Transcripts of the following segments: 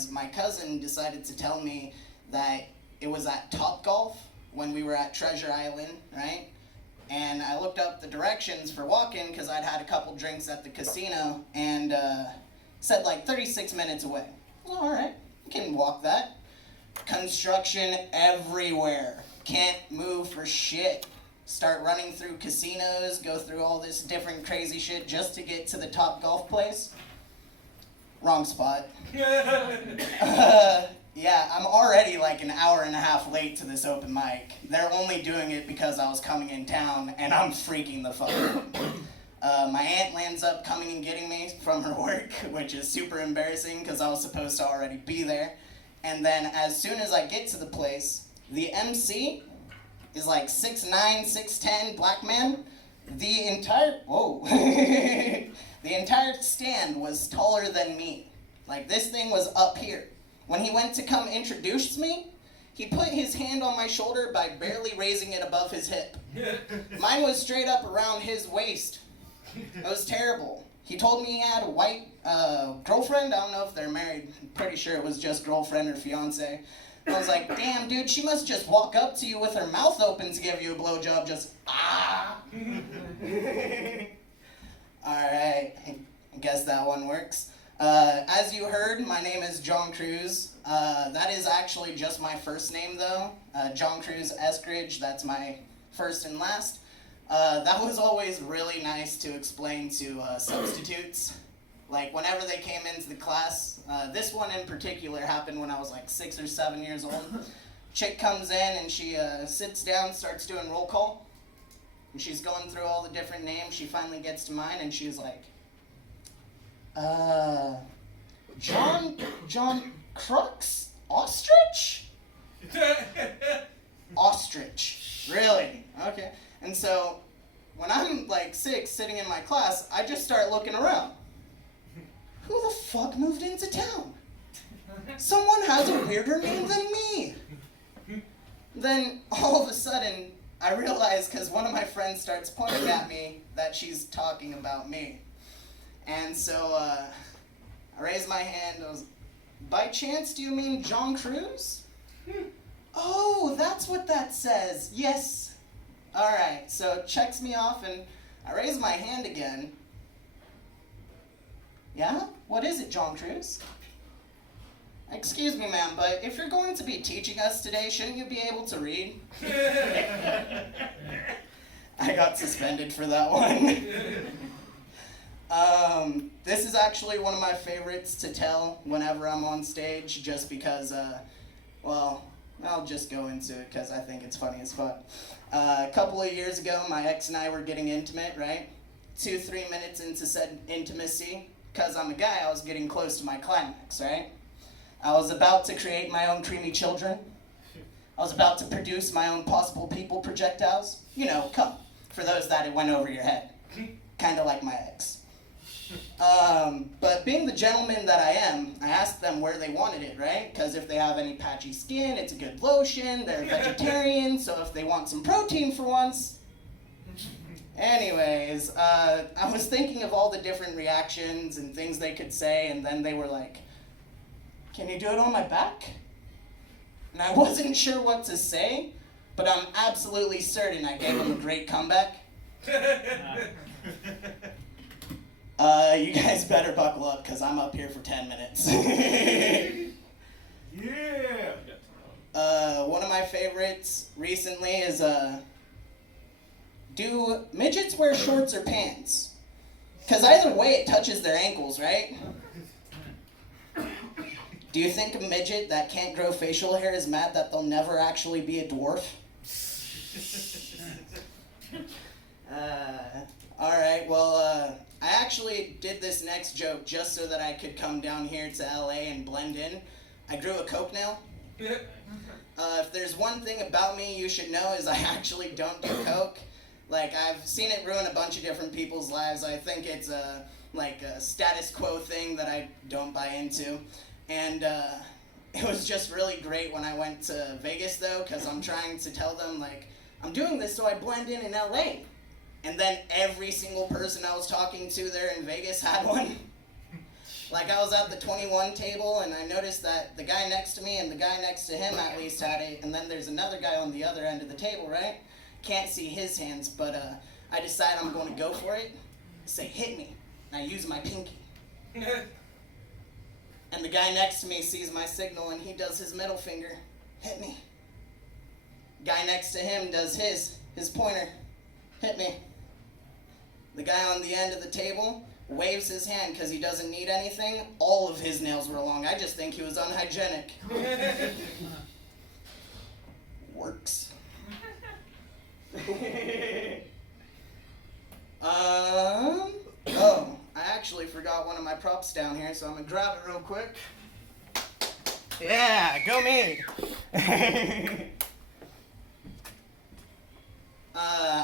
because my cousin decided to tell me that it was at Topgolf when we were at Treasure Island, right? And I looked up the directions for walking because I'd had a couple drinks at the casino and said like 36 minutes away. All right, I can walk that. Construction everywhere. Can't move for shit. Start running through casinos, go through all this different crazy shit just to get to the Topgolf place. Wrong spot. Yeah, I'm already like an hour and a half late to this open mic. They're only doing it because I was coming in town, and I'm freaking the fuck out. My aunt lands up coming and getting me from her work, which is super embarrassing because I was supposed to already be there. And then as soon as I get to the place, the MC is like 6'9", 6'10", black man. The entire stand was taller than me. Like, this thing was up here. When he went to come introduce me, he put his hand on my shoulder by barely raising it above his hip. Mine was straight up around his waist. It was terrible. He told me he had a white girlfriend. I don't know if they're married. I'm pretty sure it was just girlfriend or fiance. I was like, damn, dude, she must just walk up to you with her mouth open to give you a blowjob, just, ah. All right, I guess that one works. As you heard, my name is John Cruz. That is actually just my first name, though. John Cruz Eskridge, that's my first and last. That was always really nice to explain to substitutes. Like, whenever they came into the class, this one in particular happened when I was like 6 or 7 years old. Chick comes in and she sits down, starts doing roll call. And she's going through all the different names. She finally gets to mine and she's like, John Crux? Ostrich? Ostrich. Really? Okay. And so, when I'm like 6, sitting in my class, I just start looking around. Who the fuck moved into town? Someone has a weirder name than me. Then, all of a sudden, I realize, because one of my friends starts pointing at me, that she's talking about me. And so, I raised my hand. I was, by chance, do you mean John Cruz? Oh, that's what that says. Yes. All right, so it checks me off, and I raise my hand again. Yeah? What is it, John Cruz? Excuse me, ma'am, but if you're going to be teaching us today, shouldn't you be able to read? I got suspended for that one. This is actually one of my favorites to tell whenever I'm on stage, just because, well, I'll just go into it because I think it's funny as fuck. A couple of years ago, my ex and I were getting intimate, right? 2-3 minutes into said intimacy, because I'm a guy, I was getting close to my climax, right? I was about to create my own creamy children. I was about to produce my own possible people projectiles. You know, come, for those that it went over your head. Kind of like my ex. But being the gentleman that I am, I asked them where they wanted it, right? Because if they have any patchy skin, it's a good lotion, they're vegetarian, so if they want some protein for once. Anyways, I was thinking of all the different reactions and things they could say, and then they were like, can you do it on my back? And I wasn't sure what to say, but I'm absolutely certain I gave them a great comeback. You guys better buckle up, because I'm up here for 10 minutes. Yeah! One of my favorites recently is, do midgets wear shorts or pants? Because either way, it touches their ankles, right? Do you think a midget that can't grow facial hair is mad that they'll never actually be a dwarf? Alright, well, I actually did this next joke just so that I could come down here to LA and blend in. I grew a coke nail. If there's one thing about me you should know is I actually don't do coke. Like, I've seen it ruin a bunch of different people's lives. I think it's a status quo thing that I don't buy into. And it was just really great when I went to Vegas, though, because I'm trying to tell them, like, I'm doing this so I blend in LA. And then every single person I was talking to there in Vegas had one. Like, I was at the 21 table, and I noticed that the guy next to me and the guy next to him at least had it, and then there's another guy on the other end of the table, right? Can't see his hands, but I decide I'm going to go for it. I say, hit me. And I use my pinky. And the guy next to me sees my signal, and he does his middle finger. Hit me. Guy next to him does his pointer. Hit me. The guy on the end of the table waves his hand because he doesn't need anything. All of his nails were long. I just think he was unhygienic. Works. Oh, I actually forgot one of my props down here, so I'm gonna grab it real quick. Yeah, go me.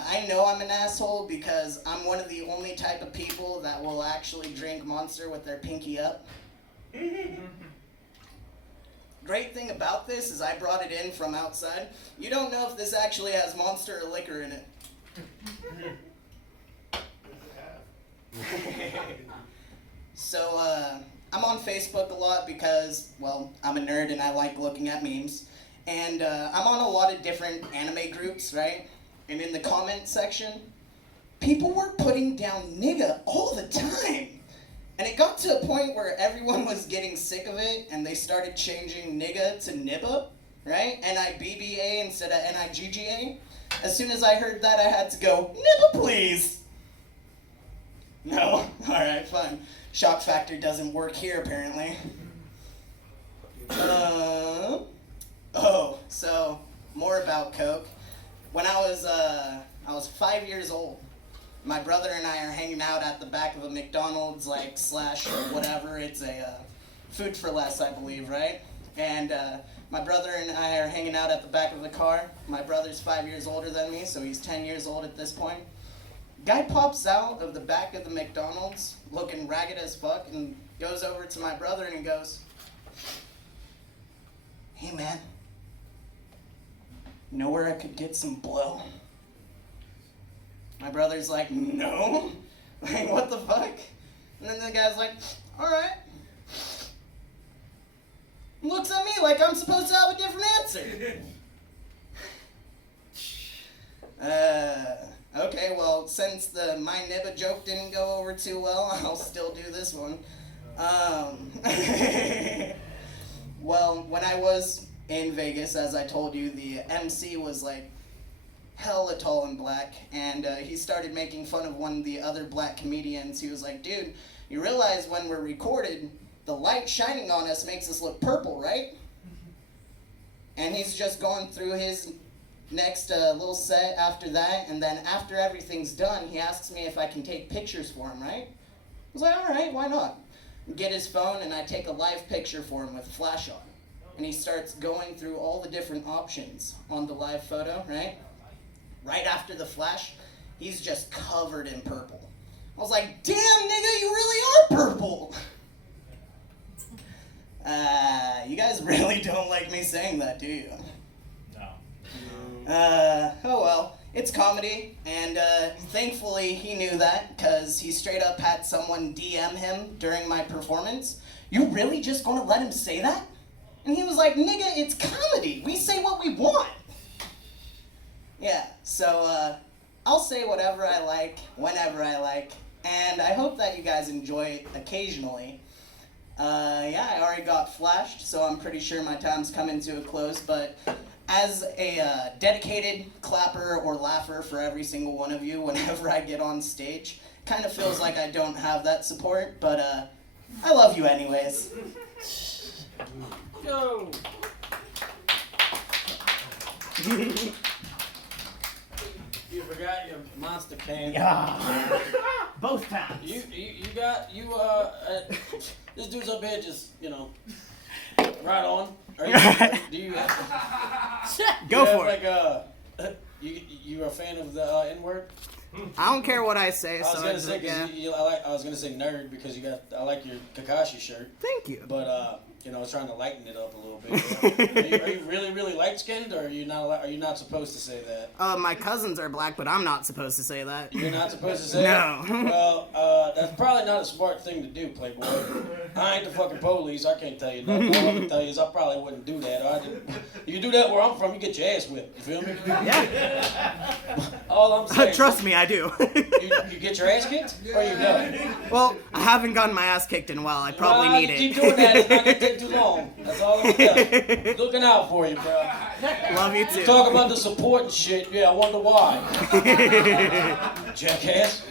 I know I'm an asshole because I'm one of the only type of people that will actually drink Monster with their pinky up. Great thing about this is I brought it in from outside. You don't know if this actually has Monster or liquor in it. So, I'm on Facebook a lot because, well, I'm a nerd and I like looking at memes. And I'm on a lot of different anime groups, right? And in the comment section, people were putting down nigga all the time. And it got to a point where everyone was getting sick of it and they started changing nigga to nibba, right? N-I-B-B-A instead of N-I-G-G-A. As soon as I heard that, I had to go, nibba please. No? Alright, fine. Shock factor doesn't work here, apparently. So, more about Coke. When I was 5 years old, my brother and I are hanging out at the back of a McDonald's, slash whatever. It's a food for less, I believe, right? And my brother and I are hanging out at the back of the car. My brother's 5 years older than me, so he's 10 years old at this point. Guy pops out of the back of the McDonald's, looking ragged as fuck, and goes over to my brother and he goes, "Hey man, you know where I could get some blow?" My brother's like, "No." Like, what the fuck? And then the guy's like, "Alright." Looks at me like I'm supposed to have a different answer. Okay, well, since the my nibba joke didn't go over too well, I'll still do this one. Well, when I was in Vegas, as I told you, the MC was like hella tall and black, and he started making fun of one of the other black comedians. He was like, "Dude, you realize when we're recorded, the light shining on us makes us look purple, right?" And he's just going through his next little set after that, and then after everything's done, he asks me if I can take pictures for him, right? I was like, "Alright, why not?" Get his phone, and I take a live picture for him with a flash on. And he starts going through all the different options on the live photo, right? Right after the flash, he's just covered in purple. I was like, "Damn, nigga, you really are purple!" You guys really don't like me saying that, do you? Oh well, it's comedy, and thankfully he knew that, because he straight up had someone DM him during my performance. "You really just gonna let him say that?" And he was like, "Nigga, it's comedy. We say what we want." Yeah, so I'll say whatever I like, whenever I like, and I hope that you guys enjoy it occasionally. Yeah, I already got flashed, so I'm pretty sure my time's coming to a close, but as a dedicated clapper or laugher for every single one of you whenever I get on stage, kind of feels like I don't have that support, but I love you anyways. Go! You forgot your monster can. Yeah. Both times. This dude's up here just, right on. Do you Go for it. You a fan of the N-word? I don't care what I say. I was gonna say, I was gonna say nerd because I like your Kakashi shirt. Thank you. But trying to lighten it up a little bit. Are you really, really light-skinned, or are you not supposed to say that? My cousins are black, but I'm not supposed to say that. You're not supposed to say No. that? Well, that's probably not a smart thing to do, Playboy. I ain't the fucking police. I can't tell you nothing. All I can tell you is I probably wouldn't do that. You do that where I'm from, you get your ass whipped. You feel me? Yeah. All I'm saying. Trust me, I do. You get your ass kicked, or you don't? Well, I haven't gotten my ass kicked in a while. I probably need it. Keep doing that. It's not gonna take too long. That's all I'm gonna tell you. Looking out for you, bro. Love you too. Talk about the support and shit. Yeah, I wonder why. Jackass.